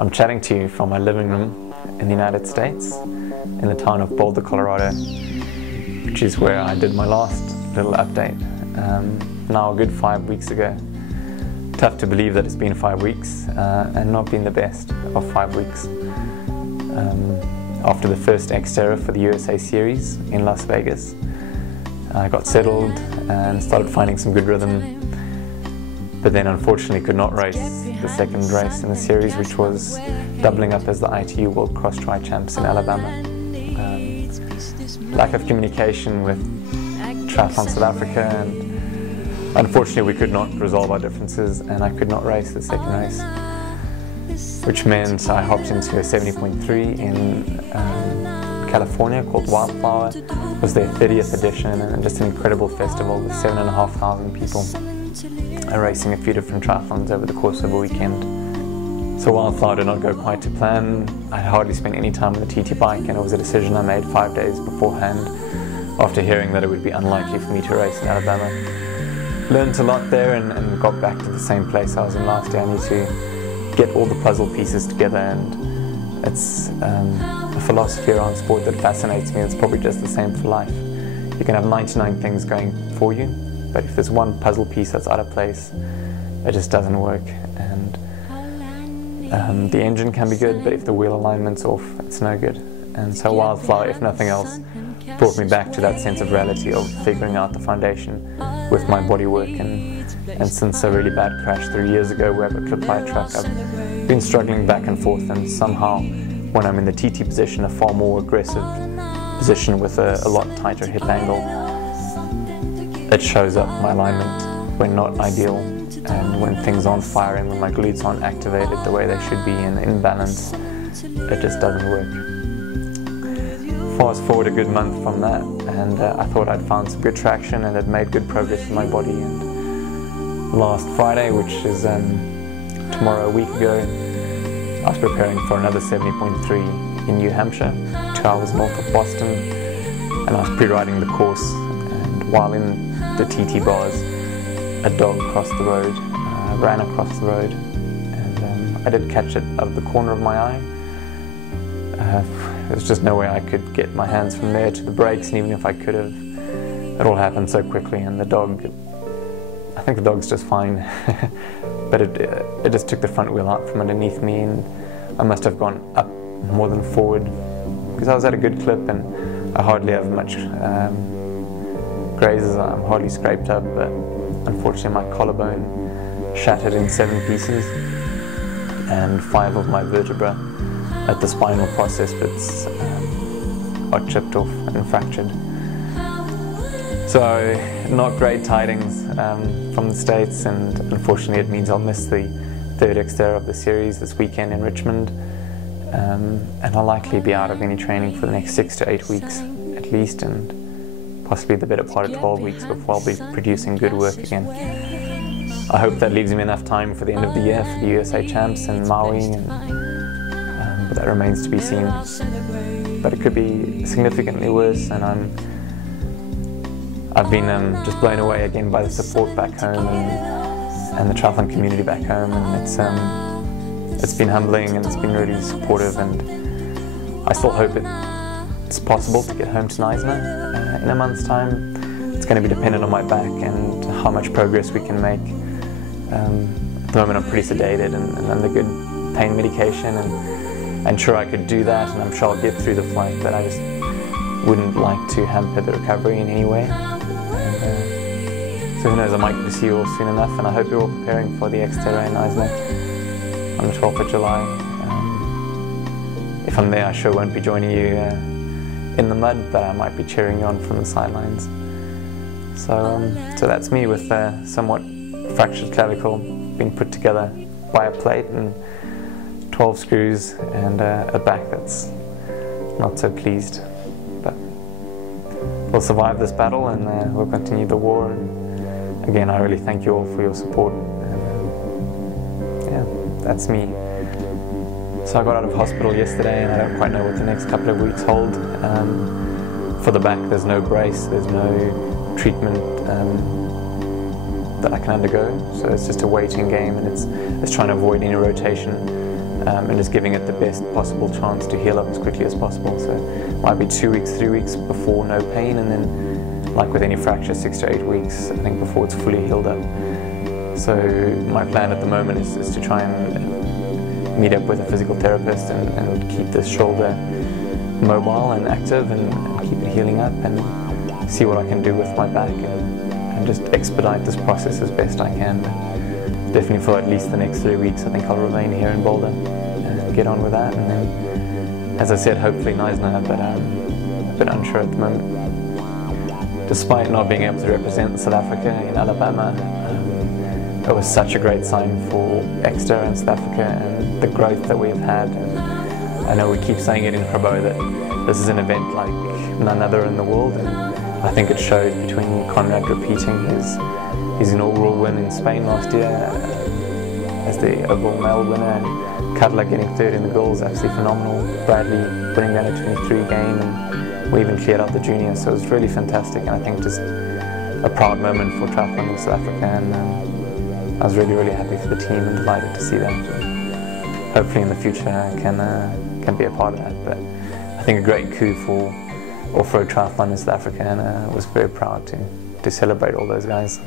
I'm chatting to you from my living room in the United States, in the town of Boulder, Colorado, which is where I did my last little update, now a good 5 weeks ago. Tough to believe that it's been 5 weeks and not been the best of 5 weeks. After the first Xterra for the USA Series in Las Vegas, I got settled and started finding some good rhythm, but then unfortunately could not race the second race in the series, which was doubling up as the ITU World Cross Tri Champs in Alabama. Lack of communication with Triathlon South Africa, and unfortunately we could not resolve our differences and I could not race the second race, which meant I hopped into a 70.3 in California called Wildflower. It was their 30th edition and just an incredible festival with 7,500 people racing a few different triathlons over the course of a weekend. So Wildflower did not go quite to plan. I had hardly spent any time on the TT bike, and it was a decision I made 5 days beforehand after hearing that it would be unlikely for me to race in Alabama. Learned a lot there and got back to the same place I was in last year. I need to get all the puzzle pieces together, and it's a philosophy around sport that fascinates me. It's probably just the same for life. You can have 99 things going for you, but if there's one puzzle piece that's out of place, it just doesn't work. And the engine can be good, but if the wheel alignment's off, it's no good. And so Wildflower, if nothing else, brought me back to that sense of reality of figuring out the foundation with my bodywork. And since a really bad crash 3 years ago where I got clipped by a truck, I've been struggling back and forth, and somehow when I'm in the TT position, a far more aggressive position with a lot tighter hip angle, it shows up my alignment when not ideal, and when things aren't firing, when my glutes aren't activated the way they should be and in balance, it just doesn't work. Fast forward a good month from that, and I thought I'd found some good traction and had made good progress with my body. And last Friday, which is tomorrow a week ago, I was preparing for another 70.3 in New Hampshire, 2 hours north of Boston, and I was pre-riding the course, and while in the TT bars, a dog crossed the road, ran across the road, and I did catch it out of the corner of my eye. There was just no way I could get my hands from there to the brakes, and even if I could have, it all happened so quickly, and the dog, I think the dog's just fine, but it just took the front wheel out from underneath me, and I must have gone up more than forward, because I was at a good clip and I hardly have much grazes. I'm hardly scraped up, but unfortunately my collarbone shattered in 7 pieces, and 5 of my vertebrae at the spinal process bits are chipped off and fractured. So not great tidings from the States, and unfortunately it means I'll miss the 3rd Xterra of the series this weekend in Richmond, and I'll likely be out of any training for the next 6 to 8 weeks at least, and possibly the better part of 12 weeks before I'll be producing good work again. I hope that leaves me enough time for the end of the year for the USA Champs in Maui, but that remains to be seen. But it could be significantly worse, and I've been just blown away again by the support back home and the triathlon community back home, and it's been humbling and it's been really supportive, and I still hope it's possible to get home to Neisner in a month's time. It's going to be dependent on my back and how much progress we can make. At the moment I'm pretty sedated and under good pain medication, and sure I could do that, and I'm sure I'll get through the flight, but I just wouldn't like to hamper the recovery in any way. So who knows, I might get to see you all soon enough, and I hope you're all preparing for the Xterra in Neisner on the 12th of July. If I'm there, I sure won't be joining you in the mud, but I might be cheering you on from the sidelines. So that's me with a somewhat fractured clavicle being put together by a plate and 12 screws and a back that's not so pleased. But we'll survive this battle, and we'll continue the war. And again, I really thank you all for your support. And, yeah, that's me. So I got out of hospital yesterday, and I don't quite know what the next couple of weeks hold. For the back, there's no brace, there's no treatment that I can undergo, so it's just a waiting game, and it's trying to avoid any rotation and just giving it the best possible chance to heal up as quickly as possible. So it might be 2 weeks, 3 weeks before no pain, and then like with any fracture, 6 to 8 weeks, I think, before it's fully healed up. So my plan at the moment is to try and meet up with a physical therapist and keep this shoulder mobile and active and keep it healing up, and see what I can do with my back and just expedite this process as best I can. Definitely for at least the next 3 weeks, I think I'll remain here in Boulder and get on with that. And then, as I said, hopefully Neisner, but a bit unsure at the moment. Despite not being able to represent South Africa in Alabama, it was such a great sign for Exeter and South Africa and the growth that we've had. And I know we keep saying it in Grabo that this is an event like none other in the world, and I think it showed between Conrad repeating his inaugural win in Spain last year as the overall male winner, and Cutler getting third in the girls, absolutely phenomenal. Bradley winning that at 23 game, and we even cleared out the juniors, so it was really fantastic, and I think just a proud moment for triathlon in South Africa, and I was really, really happy for the team and delighted to see that. Hopefully in the future I can be a part of that, but I think a great coup for off-road triathlon in South Africa, and I was very proud to celebrate all those guys.